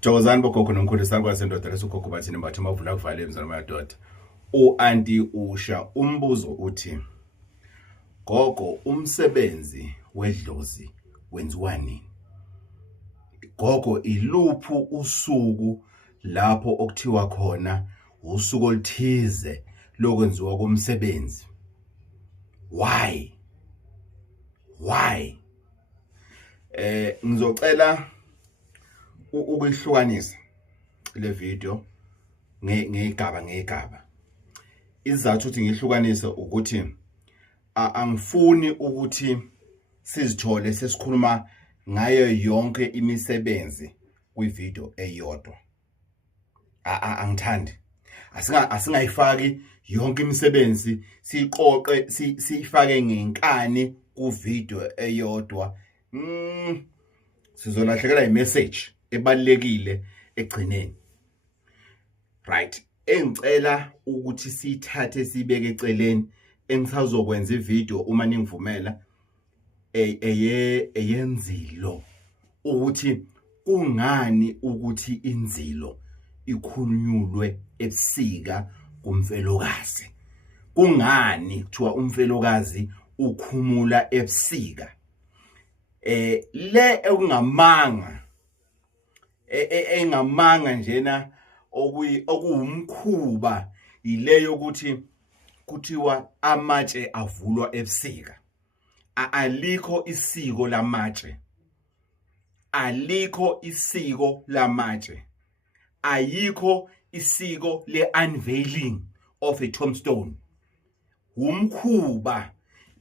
Thokozani bogogo nomkhulu sakwasendoda lesogogo bathini mbathe mavula kuvale emzana madoda. U-anti usha umbuzo uthi gogo umsebenzi wedlozi wenziwa nini? Gogo iluphu usuku lapho okuthiwa khona usuku oluthize lokwenziwa komsebenzi. Why? Ngizocela ukuyihlukanisa le video ngegaba. Izathu ukuthi ngihlukanise ukuthi angifuni ukuthi sizithole sesikhuluma ngayo yonke imisebenzi kwivideo eyodwa. Angithandi. Asingayifaki yonke imisebenzi siqoqe sifake ngenkani kuvideo eyodwa. Sizolahlekelwa imessage ebalekile egcineni. Right. Engicela ukuthi sithathe sibeke eceleni engisazokwenza ivideo uma ningivumela eyenzilo ukuthi kungani ukuthi inzilo ikhulunyulwe ebusika kumfelokazi. Kungani kuthiwa umfelokazi ukhumula ebusika? Le ekungamanga engamanga njena okuwumkhuba ileyo ukuthi kuthiwa amatshe avulwa ebusika. Alikho isiko lamatshe. Alikho isiko lamatshe. Ayikho isiko le-unveiling of a tombstone. Umkhuba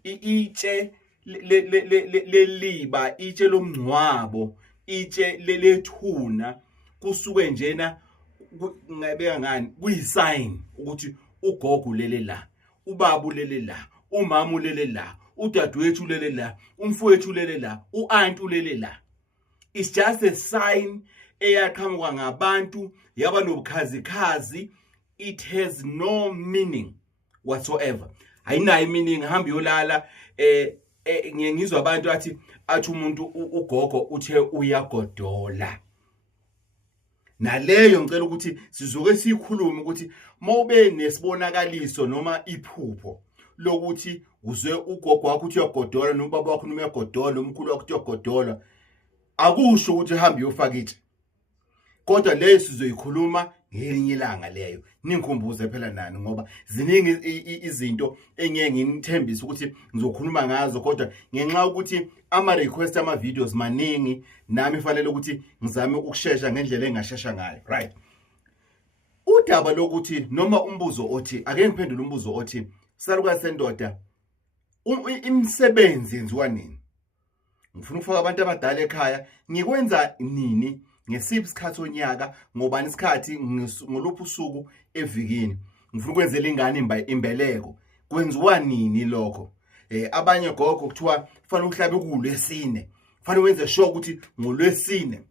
itshe leliba, itshe lomngcwabo, itshe lelethuna kusuke njena ngabeka ngani kuyisign ukuthi ugogo ulele la, ubaba ulele la, umama ulele la, udadewethu ulele la, umfowethu ulele la, uanti ulele la. It's just a sign eyaqhamuka ngabantu yaba nobukhazikhazi. It has no meaning whatsoever. Ayinayo meaning. Hamba yolala ngiyengizwa abantu athi umuntu ugogo uthe uyagodola. Naleyo ngicela ukuthi sizoke sikhulume ukuthi mawube nesibonakaliso noma iphupho lokuthi uzwe ugogo wakho uthi uyagodola nobaba wakho uyagodola nomkhulu wakho uthi uyagodola, akusho ukuthi hamba uyofaka itshe. Kodwa leyo sizoyikhuluma ngelinye ilanga leyo. Ningikhumbuze phela nani ngoba ziningi izinto engeke nginithembise ukuthi ngizokhuluma ngazo, kodwa ngenxa ukuthi ama request ama videos maningi nami fanele ukuthi ngizame ukushesha ngendlela engashesha ngayo. Right. Udaba lokuthi noma umbuzo othi ake ngiphendule umbuzo othi salukazi sendoda imisebenzi yenziwa nini? Ngifuna ukufaka abantu abadala ekhaya. Ngikwenza nini? Ngesiphi isikhathi onyaka, ngobani isikhathi, ngoluphi usuku evikini. Ngifuna ukwenzela ingane imbeleko. Kwenziwa nini lokho? Abanye gogo kuthiwa kufanele uhlabe kuLwesine. Kufanele wenze sure ukuthi ngoLwesine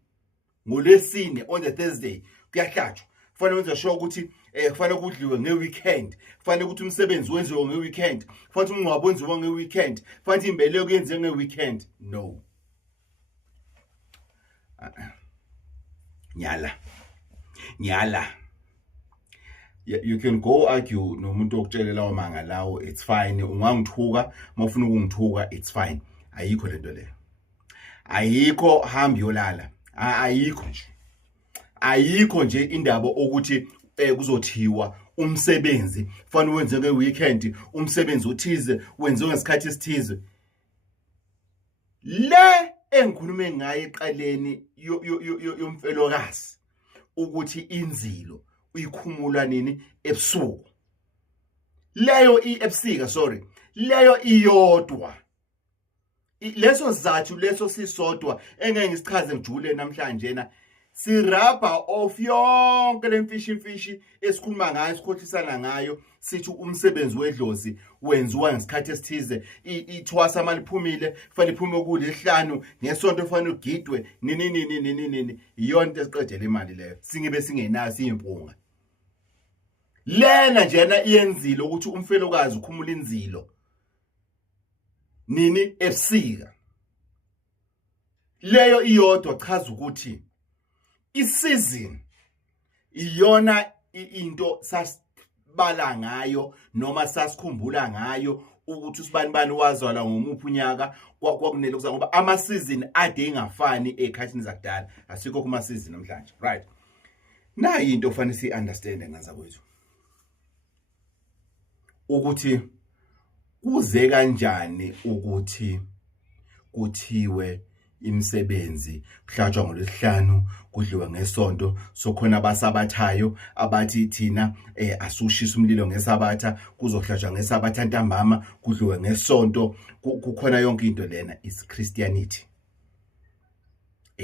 on the Thursday kuyahlatshwa. Kufanele wenze sure ukuthi kufanele kudliwe ngeweekend. Kufanele ukuthi umsebenzi wenziwe ngeweekend. Kufanele umngcwabo wenziwe ngeweekend. Kufanele imbeleko yenziwe ngeweekend. No. Nyala. You can go argue nomuntu okutshelela wamanga lawo, it's fine. Ungangithuka mawufuna ukungithuka, it's fine. Ayikho lento leyo. Ayikho hamba yolala. Ayikho nje indaba ukuthi kuzothiwa umsebenzi fanele wenze ngeweekend, umsebenzi othize wenziwe ngesikhathi esithize. Le engikhulume ngaye eqaleni yomfelokazi ukuthi inzilo uyikhumula nini ebusuku. Leyo ebusika, leyo iyodwa. Leso zathu leso sisodwa engeke ngisichaze ngijule namhlanje na sirabha off yonke lemfishi esikhuluma ngayo, esikhohlisana ngayo, sithi umsebenzi wedlozi wenziwa ngesikhathi esithize. Ithwasa maliphumile kufanele iphume kuLesihlanu, ngesonto kufanele ugidwe nini. Iyonto esiqedela imali leyo. Singibe singenayo impunga. Lena njena iyenzilo ukuthi umfelokazi ukhumula inzilo nini ebusika. Leyo iyodwa chaza ukuthi isizini iyona into sasibala ngayo noma sasikhumbula ngayo ukuthi usibanibani wazalwa ngomuphi unyaka kwakunele kuza ngoba amasizini ade engafani ekhathini zakudala asikho kuma season namhlanje right na into fanele si understand ngaza kwethu ukuthi kuze kanjani ukuthi kuthiwe imisebenzi kuhlatshwa ngolesihlanu kudliwa ngesonto sokhona abasabathayo abathi thina asushisa umlilo ngesabatha kuzohlatshwa ngesabatha ntambama kudliwe ngesonto kukhona yonke into lena is Christianity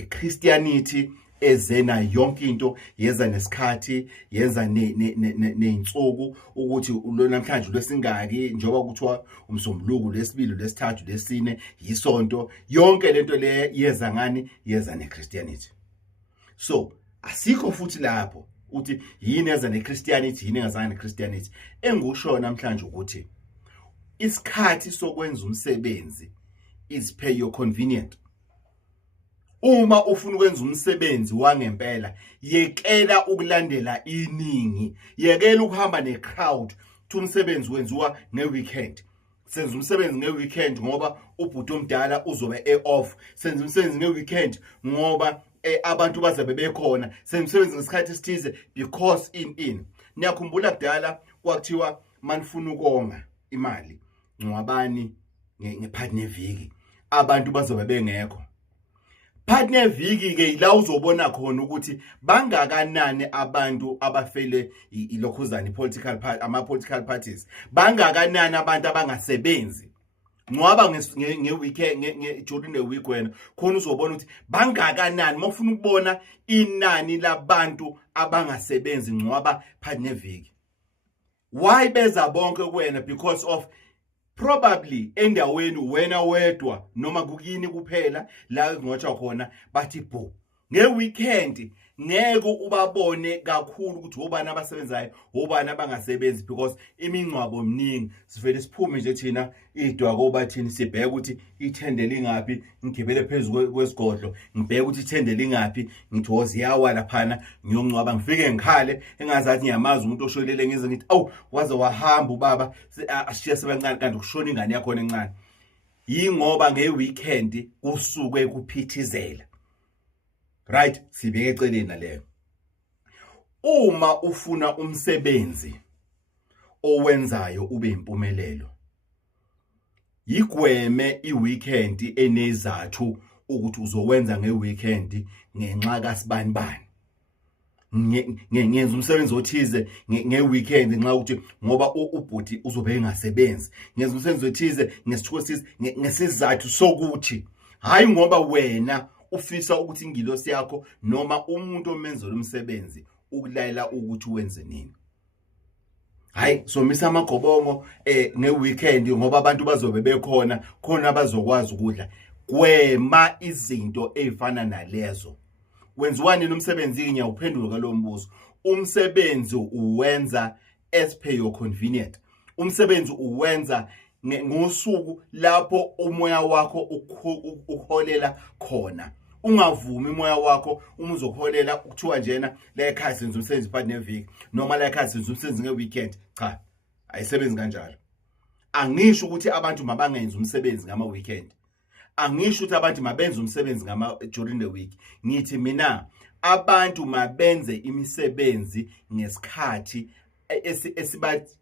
Christianity ezena yonke into yeza nesikhathi yenza neinsuku ukuthi namhlanje lwesingaki njengoba kuthiwa umsombuluko lesibili lesithathu lesine yisonto yonke lento le yeza ngani yeza neChristianity so asikho futhi lapho uthi yini yeza neChristianity yini engazange neChristianity engikusho namhlanje ukuthi isikhathi sokwenza umsebenzi is per your convenient uma ufuna ukwenza umsebenzi wangempela yekela ukulandela iningi yekela ukuhamba necrowd umsebenzi wenziwa ngeweekend senza umsebenzi ngeweekend ngoba ubhuti omdala uzobe off senza umsebenzi ngeweekend ngoba abantu bazabe bekhona senza umsebenzi ngesikhathi esithize because niyakhumbula kudala kwakuthiwa manifuna ukonga imali ngwabani ngepartner viki abantu bazobe bengekho partner viki ke ila uzobona khona ukuthi bangakanani abantu abafele ilokhuzana political party ama political parties bangakanani abantu abangasebenzi ngoba ngeweekend during the week wena khona uzobona ukuthi bangakanani mawufuna ukubona inani labantu abangasebenzi ngoba partner viki why beza bonke kuwena because of probably endaweni wena wedwa noma kukini kuphela la ngotsha khona bathi bo ngeweekend ngeke ubabone kakhulu ukuthi obani abasebenzayo obani abangasebenzi because imingcwabo eminingi sivele siphume nje thina idwa koba thina sibheke ukuthi ithendele ingapi ngigibele phezulu kwesigodlo ngibheke ukuthi ithendele ingapi ngithi woziyawa laphana ngiyongcwaba ngifike ngikhale engazathi ngiyamaza umuntu osholele ngize ngithi awu waze wahamba ubaba ashiya sebancane kanti kushona ingane yakho encane yingoba ngeweekend kusuke kuphithizela right sibeke eceleni naleyo uma ufuna umsebenzi owenzayo ube impumelelo yigweme iweekend enezathu ukuthi uzowenza ngeweekend ngenxa kaSibanibani ngenza umsebenzi othize ngeweekend ngenxa ukuthi ngoba ubhuti uzobe engasebenzi ngenza umsebenzi othize ngesithukosisi ngesizathu sokuthi hayi ngoba wena ufisa ukuthi ingilosi yakho noma umuntu omenzela umsebenzi ukulayela ukuthi wenze nini hayi somisa amagobongo ngeweekend ngoba abantu bazobe bekhona khona abazokwazi ukudla gwema izinto ezifana nalezo wenziwani nomsebenzi ngiyawuphendula lo mbuzo umsebenzi uwenza as per your convenient umsebenzi uwenza ngosuku lapho umoya wakho ukholela khona ungavumi umoya wakho uma uzokholela ukuthiwa njena la ekhaya senza umsebenzi partner viki noma la ekhaya senza umsebenzi ngeweekend cha ayisebenzi kanjalo angisho ukuthi abantu mabangenza umsebenzi ngama weekend angisho ukuthi abantu mabenze umsebenzi ngama during the week ngithi mina abantu mabenze imisebenzi ngesikhathi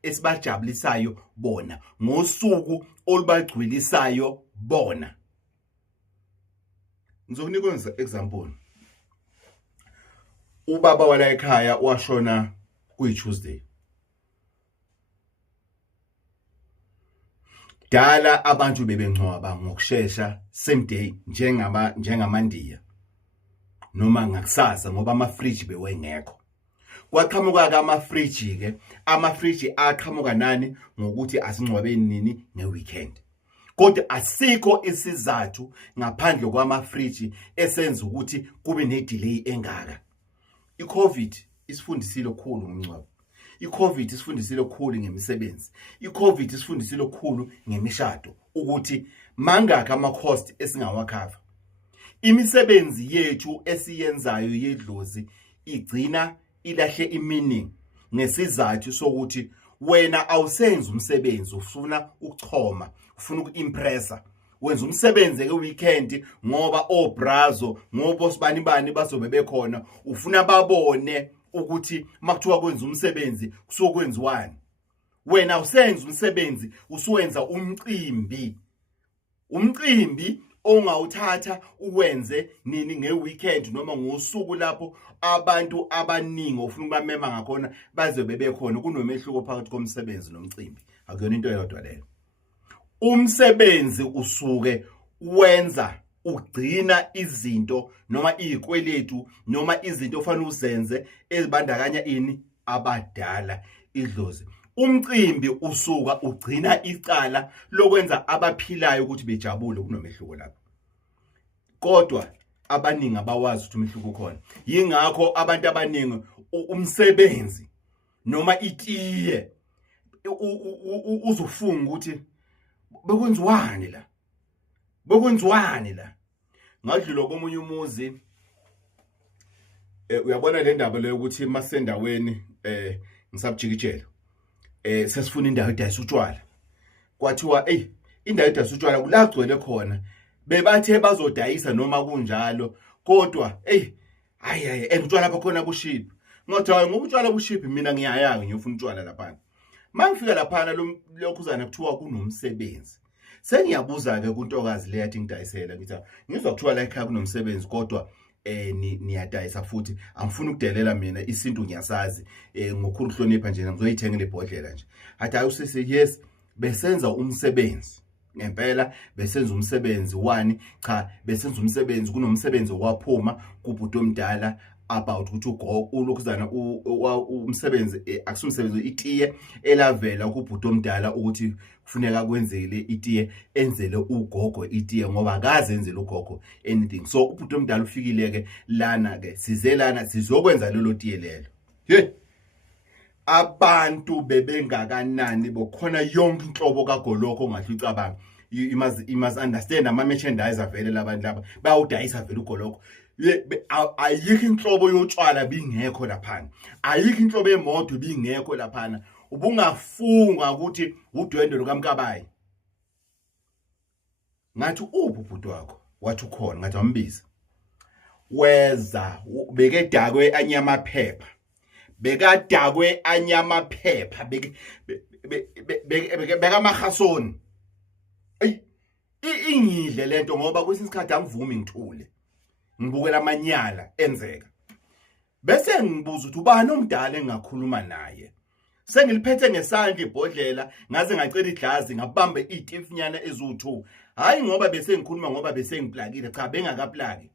esibajabulisayo bona ngosuku olubagcwilisayo bona ngizokunika example ubaba wala ekhaya washona kuyiTuesday dala abantu bebengcwaba ngokusheshsha same day njengamandiya noma ngakusasa ngoba ama-fridge bewengekho kwaqhamuka ama-fridge ke ama-fridge aqhamuka nani ngokuthi asingcwabeni nini ngeweekend kodwa asikho isizathu ngaphandle kwama-fridge esenza ukuthi kube ne-delay engaka iCovid isifundisile okukhulu ngomncwabo iCovid isifundisile okukhulu ngemisebenzi iCovid isifundisile okukhulu ngemishado ukuthi mangaka ama-cost esingawakhava Imisebenzi yethu esiyenzayo yedlozi igcina ilahle imeaning ngesizathu sokuthi wena awusenzi umsebenzi ufuna ukuchoma, ufuna ukuimpressa. Wenza umsebenzi weekend ngoba obrazo ngoba osibani bani bazobe bekhona, ufuna babone ukuthi makuthiwa kwenza umsebenzi kusokwenziwani. Wena awusenzi umsebenzi, usuwenza umcimbi ongawuthatha uwenze nini ngeweekend noma ngosuku lapho abantu abaningi ofuna ukubamema ngakhona bazobe bekhona. Kunomehluko phakathi komsebenzi nomcimbi, akuyona into eyodwa leyo. Umsebenzi usuke wenza ugcina izinto noma izikweletu noma izinto ofanele uzenze ezibandakanya ini abadala idlozi. Umcimbi usuka ugcina icala lokwenza abaphilayo ukuthi bejabule. Kunomehluko lapho, kodwa abaningi abawazi ukuthi umehluko ukhona. Yingakho abantu abaningi umsebenzi noma itiye uzofunga ukuthi bekwenziwani la. Ngadlula komunye umuzi, uyabona le ndaba leyo ukuthi masendaweni ngisabujikijela sesifuna indawo edayisa utshwala. Kwathiwa indawo edayisa utshwala kulagcwele khona, bebathe bazodayisa noma kunjalo, kodwa hayi and utshwala bakhona bushiphi. Ngathi hayi ngoba utshwala bushiphi mina ngiyayanga ngiyofuna utshwala lapha. Mangifika lapha lokhuzana kuthiwa kunomsebenzi. Sengiyabuza ke kuntokazi le yathi ngidayisela, ngithi ngizwa kuthiwa la ekhaya kunomsebenzi kodwa niyadayisa futhi angifuni ukudelela mina isintu ngiyasazi, ngokukhulu hlonipha nje ngizoyithenga le bhodlela nje. Hathi hayi usisi, yes besenza umsebenzi ngempela, besenza umsebenzi wani cha besenza umsebenzi, kunomsebenzi owaphuma kubhuti omdala about ukuthi ulokhuzana umsebenzi akusumsebenzi itiye elavela kubhuti omdala ukuthi kufuneka kwenzele itiye, enzele ugogo itiye ngoba akaze enzele ugogo anything. So ubhuti omdala ufikile ke lana ke sizelana sizokwenza lelo tiye lelo. Abantu bebengakanani bokhona yonke inhlobo kagoloko ongahle ucabanga. You must understand ama merchandise avele labantu laba bayawudayisa vele ugoloko. Ayikho inhlobo yotshwala bingekho laphana, ayikho inhlobo yemoto bingekho laphana. Ubungafunga ukuthi udwendwe lukaMkabayi. Ngathi ubhuti wakho wathi ukhona, ngathi ambiza. Weza bekedakwe anyamaphepha, bekamahasoni. Ingidle lento ngoba kwesinye isikhathi angivumi ngithule, ngibukela amanyala enzeka. Bese ngibuza ukuthi ubani omdala engakhuluma naye. Sengiliphethe ngesandla ibhodlela, ngaze ngacela iglazi, ngabamba itifinyana ezu2. Hayi ngoba bese ngikhuluma ngoba bese ngiplakile, cha bengakaplaki.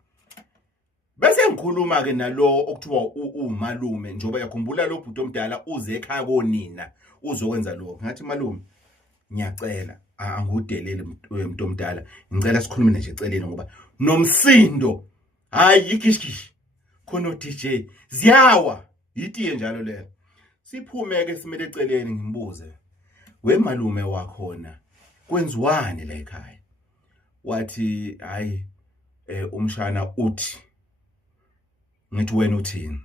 Bese ngikhuluma ke nalo okuthiwa umalume, njoba yakhumbula lo bhuti omdala uze ekhaya konina uzokwenza lokho. Ngathi malume ngiyacela angudelele umuntu omdala, ngicela sikhulume nje eceleni ngoba nomsindo hayi ikhishi khona DJ ziyawa itiye njalo le. Siphume ke simele eceleni ngimbuze, we malume wakhona kwenziwani la ekhaya? Wathi hayi umshana uthi. Ngithi wena uthini?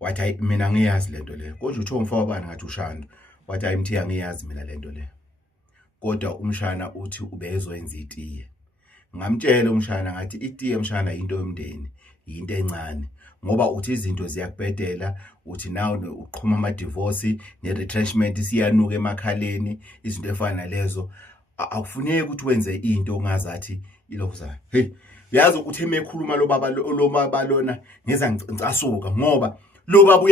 Wathi hayi mina ngiyazi lento le. Konje utho umfana wabani ngathi ushando. Wathi hayi mthi angiyazi mina lento le, kodwa umshana uthi ubezoyenza itiye. Ngamtshela umshana ngathi itiye mshana into yomndeni, into encane ngoba uthi izinto ziyakubhedela, uthi nawo uqhuma ama divorce ne retrenchment siyanuka emakhaleni, izinto efana lezo. Akufuneki ukuthi wenze into ongazathi ilokuzana. Uyazi ukuthi emekhuluma lo baba lona ngeza ngicasuka ngoba lo baba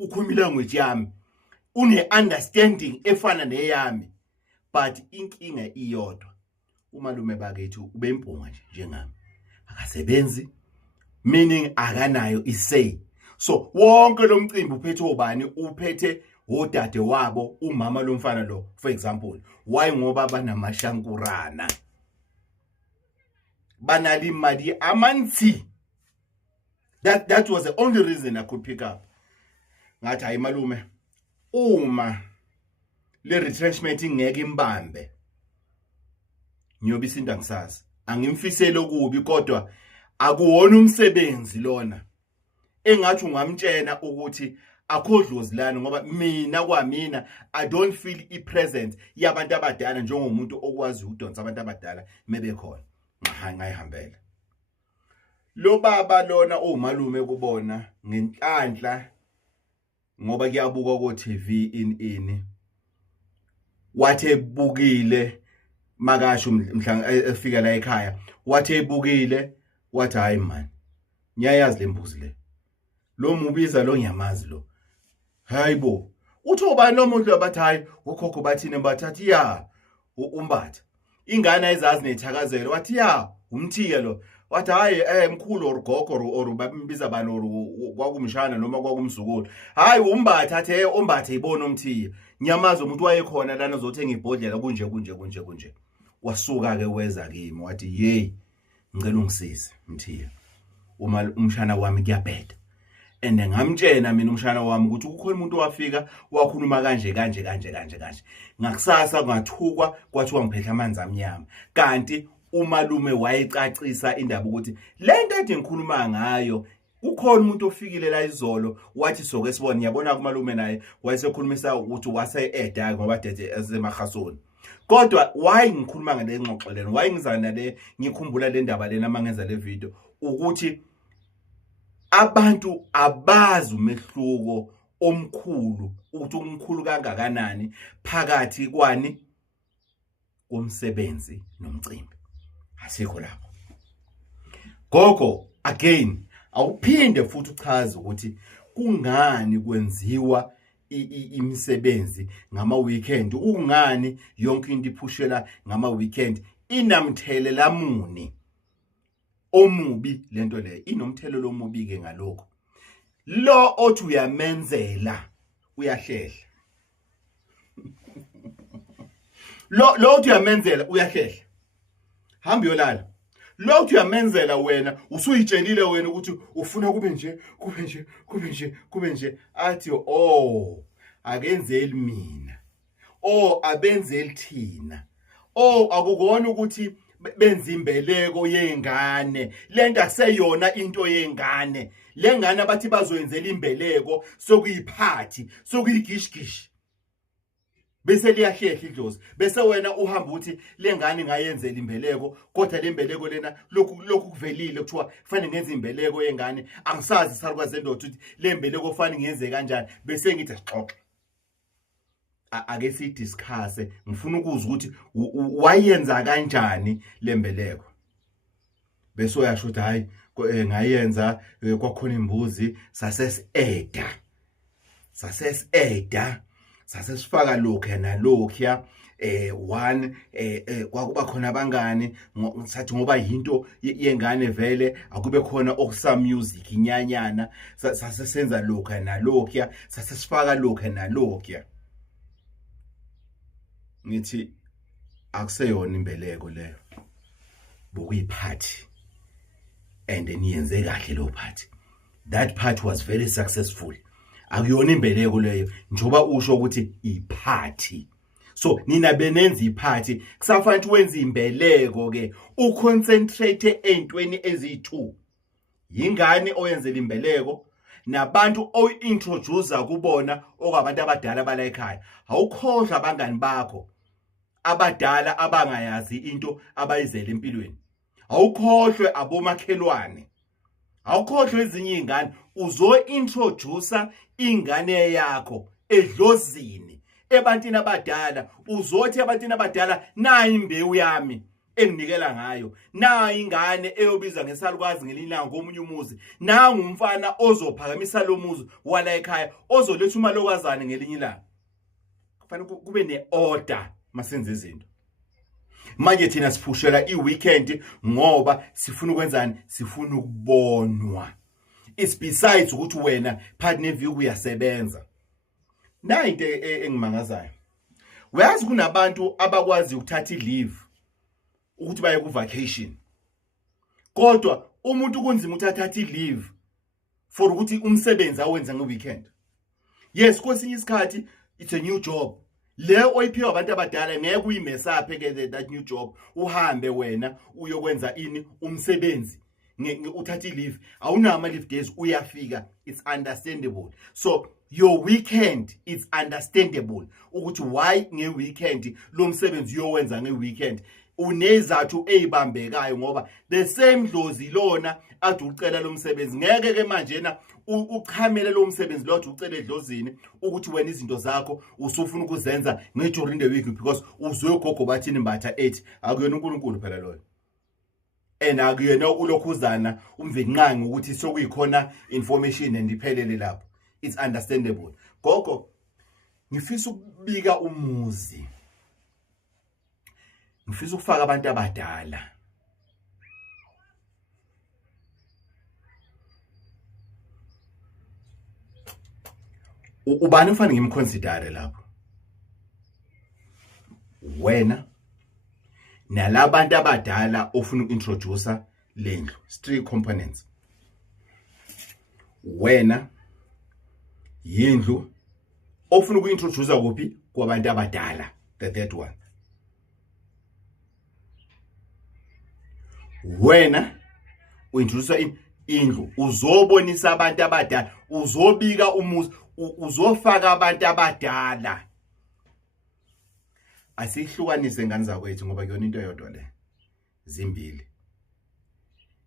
ukhuluma language yami, une understanding efana neyami, but inkinga iyodwa. Umalume bakithi ubempunga nje njengami, akasebenzi, meaning akanayo isay. So wonke lo mcimbi uphethe obani? Uphethe odade wabo, umama lomfana lo for example. Why? Ngoba banamashankurana, banali mali amanzi. That was the only reason I could pick up. Ngathi hayi malume, uma le retrenchment ngeke imbambe, ngiyobe isinto angisazi, angimfisele okubi kodwa akuwona umsebenzi lona engathi ungamtshena ukuthi akhodlozi lana ngoba mina kwamina I don't feel ipresence yabantu abadala njengomuntu okwazi ukudonsa abantu abadala mebekhona ngayihambela lo baba lona omalume kubona ngenhlanhla ngoba kuyabuka ko TV ini wathi ebukile makasho mhla efika la ekhaya wathi ebukile wathi hayi man ngiyayazi lembuzi le lo mubiza lo ngiyamazi lo hayibo uthi ubani lo muntu abathi hayi ukhokho bathini bathathi ya umbatha ingane ayizazi nethakazelo wathi ya umthiye lo wathi hayi mkhulu orugogo or babimbiza bani or kwakumshana noma kwakumzukulu hayi umbatha athe umbathe ibona umthiye nyamazo umuntu wayekhona lana uzothenga ibhodlela kunje wasuka ke weza kimi wathi hey ngicela ungisize mthiye uma umshana wami kuyabheda and ngamtshena mina umshana wami ukuthi kukhona umuntu wafika wakhuluma kanje ngakusasa ngathukwa kwathiwa ngiphehla amanzi amnyama kanti umalume wayecacisa indaba ukuthi lento ede ngikhuluma ngayo kukhona umuntu ofikile la izolo wathi soke sibone yabona kumalume naye wayesekhulumisa ukuthi wase-eda ngoba dede esemahasoni kodwa why ngikhuluma ngale ngxoxo lena why ngizana le ngikhumbula le ndaba lena mangenza le video ukuthi abantu abazi umehluko omkhulu ukuthi umkhulu kangakanani phakathi kwani komsebenzi nomcimbi asikho lapho gogo again awuphinde futhi uchaze ukuthi kungani kwenziwa imisebenzi ngama weekend ungani yonke into iphushela ngama weekend inamthelela muni omubi lento le inomthelelo omubi ke ngalokho lo othi uyamenzela uyahlehla lo othi uyamenzela uyahlehla hamba yolala lo othi uyamenzela wena usuyitshelile wena ukuthi ufuna kube nje athi oh akenzeli mina abenzeli thina akukona ukuthi benza imbeleko yengane lento akuseyona into yengane lengane abathi bazoyenzela imbeleko sokuyiphathi sokuyigishigishi bese liyahlehla idlozi bese wena uhamba uthi lengane ngayenzela imbeleko kodwa le mbeleko lena lokhu kuvelile kuthiwa kufanele ngenze imbeleko yengane angisazi sarukwazi endoda ukuthi le mbeleko kufanele ngenze kanjani bese ngithi sixoxe ake sidiscuss ngifuna ukuzwa ukuthi wayenza kanjani lembeleko bese uyasho ukuthi hayi ngayenza kwakhona imbuzi saseseda sasesifaka lokho nalokho one kwakuba khona abangani sathi ngoba into yengane vele akube khona okusa music inyanyana sasesenza lokho nalokho sasesifaka lokho nalokho ngithi akuseyona imbeleko leyo bokuyiphathi and niyenze kahle lo party that part was very successful akuyona imbeleko leyo njoba usho ukuthi iphathi so nina benenza iphathi kusafanele wenze imbeleko ke uconcentrate entweni ezi2 yingane oyenzela imbeleko nabantu ointroduce kubona okwabantu abadala bala ekhaya awukhohlwa abangani bakho abadala abangayazi into abayizela empilweni awukhohlwe abomakhelwane awukhohlwe ezinye izingane uzointroduce ingane yakho edlozini ebantwini abadala uzothi abantwini abadala nayi imbewu yami enginikela ngayo nayi ingane eyobiza ngesalukwazi ngelinanga komunye umuzi nangu umfana ozophakamisa lo muzi wala ekhaya ozoletha umalokazana ngelinye ilanga kufanele kube neorder masenze izinto manje thina siphushela iweekend ngoba sifuna ukwenzani sifuna ukubonwa is besides ukuthi wena partner view uyasebenza na into engimangazayo uyazi kunabantu abakwazi ukuthatha ileave ukuthi baye ku vacation kodwa umuntu kunzima uthatha ileave for ukuthi umsebenzi awenze ngeweekend yes kwesinye isikhathi it's a new job le oyiphiwa abantu abadala ngeke uyimesaphe ke that new job uhambe wena uyokwenza ini umsebenzi uthatha i-leave awunawo ama-leave days uyafika. It's understandable. So your weekend is understandable ukuthi why nge-weekend lo msebenzi uyowenza nge-weekend. Unezathu ezibambekayo ngoba the same dlozi lona ade ucela lo msebenzi ngeke ke manje na uchamele lo msebenzi lo ade ucela edlozini ukuthi wena izinto zakho usufuna ukuzenza nge-during the week because uzwe ugogo bathini mbatha ethi akuyona uNkulunkulu phela loyo. And akuyena ulokhuzana umvinqangi ukuthi sokuyikhona information endiphelele lapho. It's understandable. Gogo ngifisa ukubika umuzi. Ngifisa ukufaka abantu abadala. Ubani ufana ngimconsider lapho? Wena nalabantu abadala ofuna ukintroduce lendlu. 3 components. Wena yindlu ofuna ukintroduce kuphi kwabantu abadala. The third one. Wena uintroduce indlu uzobonisa abantu abadala, uzobika umuzi, uzofaka abantu abadala. Asihlukanise ngani zakwethu ngoba kuyona into eyodwa le.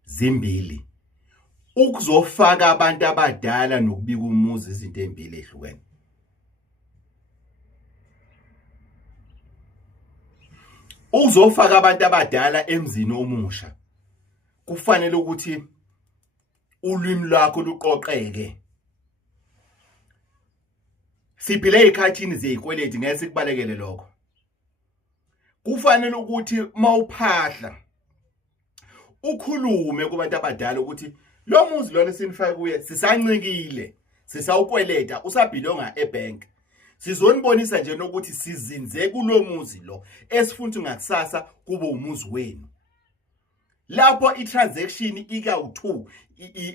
Zimbili. Ukuzofaka abantu abadala nokubika umuzi izinto ezimbili ezihlukene. Uzofaka abantu abadala emzini omusha. Kufanele ukuthi ulwimi lwakho luqoqeke. Siphile ezikhathini zezikweleti ngeke sikubalekele lokho. Kufanele ukuthi mawuphahla ukhulume kubantu abadala ukuthi lo muzi lona sinifaka kuye sisancikile, sisawukweleta usabhilonga ebank. Sizonibonisa nje nokuthi sizinze kulo muzi lo esifuna ngakusasa kube umuzi wenu. Lapho i-transaction ika-2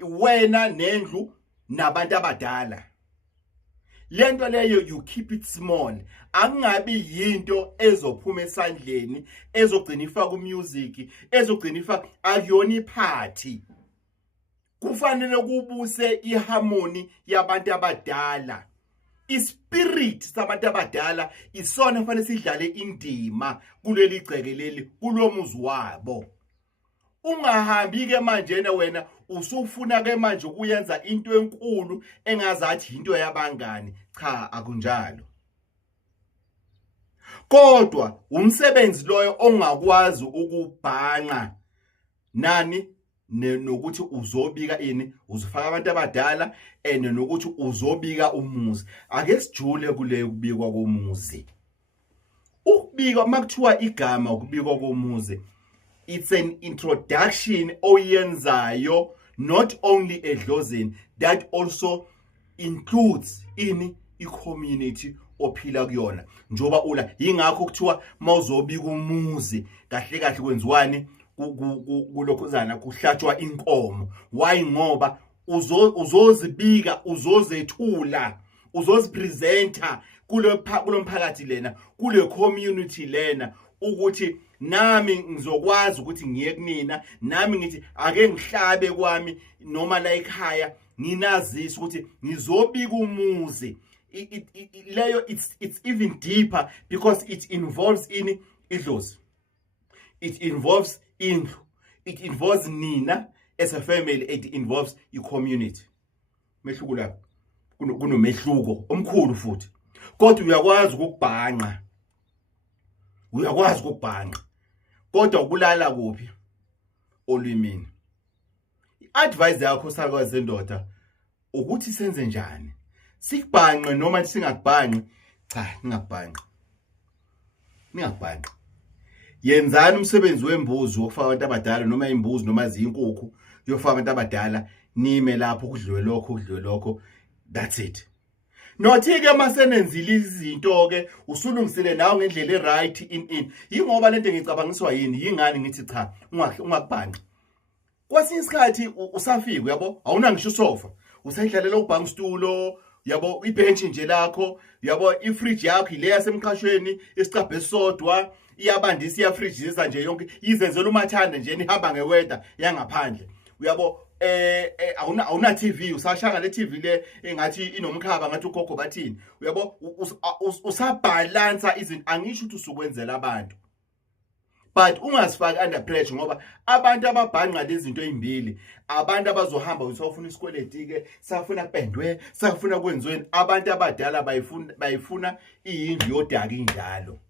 wena nendlu nabantu abadala. Lento leyo you keep it small. Angabi yinto ezophuma esandleni ezogcina ifaka umusic, ezogcina ifaka akuyona iphathi. Kufanele kubuse iharmony yabantu abadala. Ispirit sabantu abadala isona kufanele sidlale indima kuleli gceke leli kulomuzi wabo. Ungahambi ke manje wena usufuna ke manje ukuyenza into enkulu engazathi into yabangani. Cha, akunjalo. Kodwa umsebenzi loyo ongakwazi ukubhanqa nani nokuthi uzobika ini, uzofaka abantu abadala nokuthi uzobika umuzi. Ake sijule kule ukubikwa komuzi. Ukubika makuthiwa igama ukubikwa komuzi, it's an introduction oyenzayo not only edlozini that also includes in i-community ophila kuyona. Njoba ula ingakho kuthiwa mawuzobika umuzi kahle kahle kwenziwani kulokhuzana kuhlatshwa inkomo. Why? Ngoba uzozibika, uzozethula, uzozipresenta kulo mphakathi lena, kule community lena ukuthi nami ngizokwazi ukuthi ngiye kunina, nami ngithi ake ngihlabe kwami noma la ekhaya nginazisa ukuthi ngizobika umuzi. Leyo it's even deeper because it involves in idlozi. It involves indlu. It involves nina as a family. It involves your community. Mehluko lapho kunomehluko omkhulu futhi. Kodwa uyakwazi ukubhanqa. Uyakwazi ukubhanqa. Kodwa ukulala kuphi? Olwimini. I-advice yakho sakwazi zendoda ukuthi senze njani? Sikubhanqe noma singakubhanqi? Cha, ningakubhanqi. Ningakubhanqi. Yenzani umsebenzi wembuzi wokufaka abantu abadala noma imbuzi noma izinkukhu yofaka abantu abadala nime lapho kudliwe lokho. That's it. Nothi ke masenenzile izinto ke usulungisile nawe ngendlela eright in. Yingoba lento ngicabangiswa yini, yingani ngithi cha ungakubhanqi. Kwasinye isikhathi usafika yabo awuna ngisho sofa. Usayihlalela ubhanga isitulo, yabo ibench nje lakho, yabo ifridge yakho ile yasemqashweni isicabhe esodwa iyabandisa iyafridgeisa nje yonke izenzela umathanda nje ihamba ngeweather yangaphandle. Uyabo awuna TV usashanga le TV le engathi inomkhaba ngathi ugogo bathini. Uyabo usabalansa izinto, angisho ukuthi usukwenzela abantu, but ungasifaki under pressure ngoba abantu ababhanqa lezinto ezimbili, abantu abazohamba usofuna isikweleti ke safuna kupendwe safuna kwenziweni. Abantu abadala bayifuna iyindlu yodaka injalo.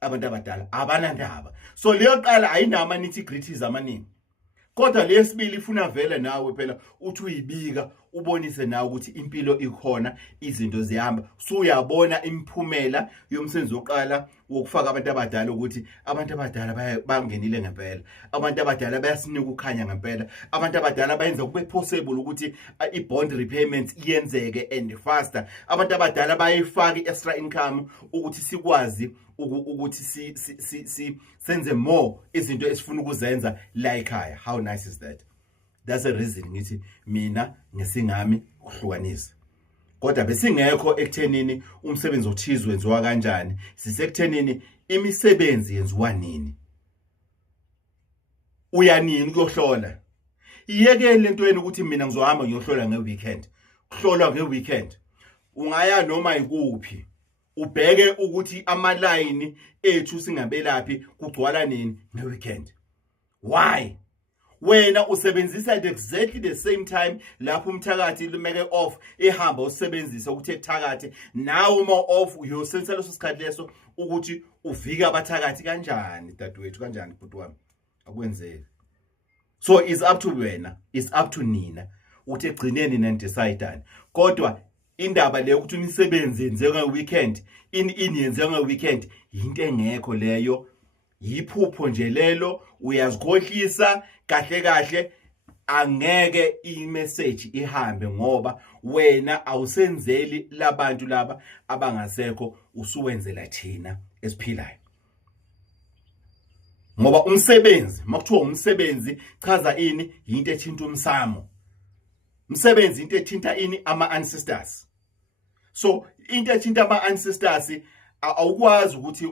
Abantu abadala abanandaba, so leyo qala ayinama nitty-gritties amaningi, kodwa lesibili ifuna vele nawe phela uthi uyibika ubonise nawe ukuthi impilo ikhona, izinto zihamba. So uyabona imiphumela yomsebenzi oqala wokufaka abantu abadala ukuthi abantu abadala bangenile ngempela, abantu abadala bayasinika ukukhanya ngempela, abantu abadala bayenza kube possible ukuthi i-bond repayments iyenzeke and faster. Abantu abadala bayifaka i-extra income ukuthi sikwazi ukuthi senze more izinto esifuna ukuzenza la ekhaya. How nice is that? That's a reason ngithi mina ngesingami ukuhlukanisa. Kodwa besingekho ekuthenini umsebenzi othize wenziwa kanjani, sisekuthenini imisebenzi yenziwa nini, uyanini kuyohlola. Iyeke lento yeni ukuthi mina ngizohamba ngiyohlola ngeweekend. Kuhlolwa ngeweekend ungaya noma ikuphi, ubheke ukuthi amalayini ethu singabelaphi kugcwala nini ngeweekend. Why? Wena usebenzisa at exactly the same time lapho umthakathi lumeke off ehamba usebenzisa ukuthi ekuthakathi nawe uma off uyosensela leso sikhathi leso ukuthi uvike abathakathi kanjani dadewethu, kanjani bhuti wami, akwenzeki. So it's up to wena, it's up to nina ukuthi egcineni nendecideani. Kodwa indaba leyo ukuthi imisebenzi yenziwa ngeweekend yenziwa ngeweekend into engekho leyo, yiphupho nje lelo, uyazikhohlisa kahle kahle. Angeke imessage ihambe ngoba wena awusenzeli labantu laba abangasekho, usuwenzela thina esiphilayo. Ngoba umsebenzi, makuthiwa umsebenzi chaza ini, into ethinta umsamo. Umsebenzi into ethinta ini, ama-ancestors. So into ethinta ama-ancestors awukwazi ukuthi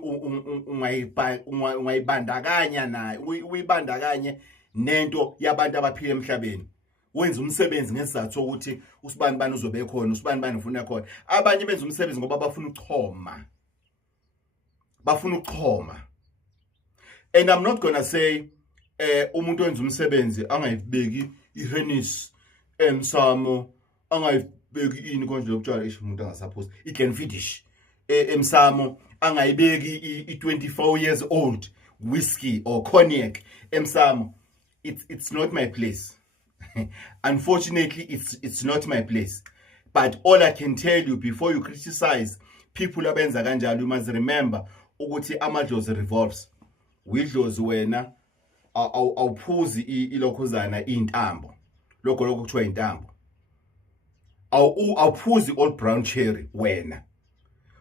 ungayibandakanya nayo, uyibandakanye nento yabantu abaphila emhlabeni. Wenza umsebenzi ngesizathu sokuthi usibani bani uzobe khona, usibani bani ufuna khona. Abanye benza umsebenzi ngoba bafuna ukuchoma, bafuna ukuchoma. And I'm not gonna say umuntu wenza umsebenzi angayibeki iHennis emsamo, angayibeki ini konje lokutshela isho umuntu angasupposed iGlenfiddich emsamo, angayibeki i24 years old whiskey or cognac emsamo. It's not my place. Unfortunately, it's not my place. But all I can tell you, before you criticize people abenza kanjalo, you must remember ukuthi amadlozi revolves. Widlozi wena awuphuzi ilokhuzana intambo, lokho kuthiwa intambo. Awuphuzi old brown cherry wena.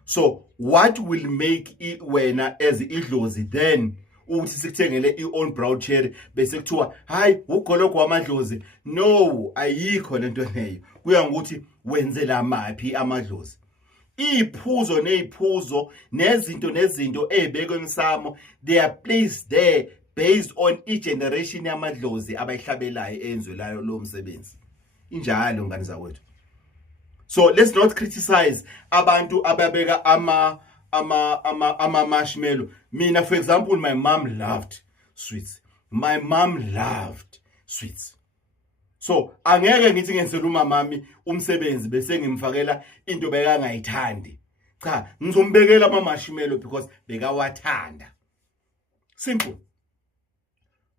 So what will make wena as idlozi then ukuthi sikuthengele i-old brown cherry bese kuthiwa hayi ugoloko wamadlozi? No, ayikho lento leyo. Kuya ngokuthi wenzela maphi amadlozi. Iphuzo neziphuzo nezinto ezibekwe emsamo, they are placed there based on each generation yamadlozi abayihlabelayo enzwelayo lo msebenzi. Injalo ngani zawethu. So let's not criticize abantu ababeka ama marshmallow. Mina, for example, my mom loved sweets. My mom loved sweets. So angeke ngithi ngenzela umamami umsebenzi bese ngimfakela into bekangayithandi. Cha, ngizombekela ama marshmallow because bekawathanda. Simple.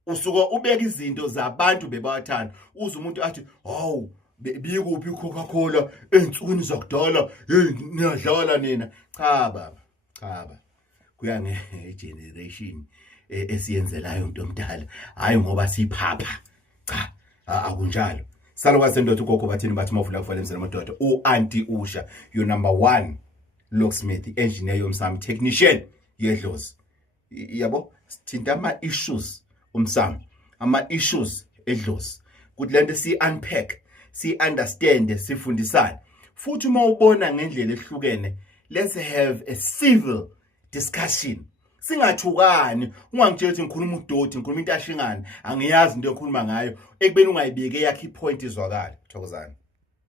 Usuka ubeka izinto zabantu bebawathanda. Uze umuntu athi, "Oh, bikuphi iCoca-Cola ensukwini zakudala? Hey, niyadlala nina." Cha baba, cha baba. Kuya ngegeneration esiyenzelayo into omdala. Hayi ngoba siphapha. Cha, akunjalo. Salukwazi ndoda ugogo bathini bathi mawuvula kuvala emzini amadoda. U-Auntie Usha, your number 1 locksmith, engineer yomsamo, technician yedlozi. Yabo, sithinta ama-issues umsamo, ama-issues edlozi. Kuthi lento si-unpack, si-understand, sifundisane. futhi uma ubona ngendlela ehlukene, let's have a civil discussion. Singathukani, ungangitshela ukuthi ngikhuluma udoti, ngikhuluma into ashingana, angiyazi into engikhuluma ngayo, ekubeni ungayibike yakhe ipoint izwakala. Thokozani.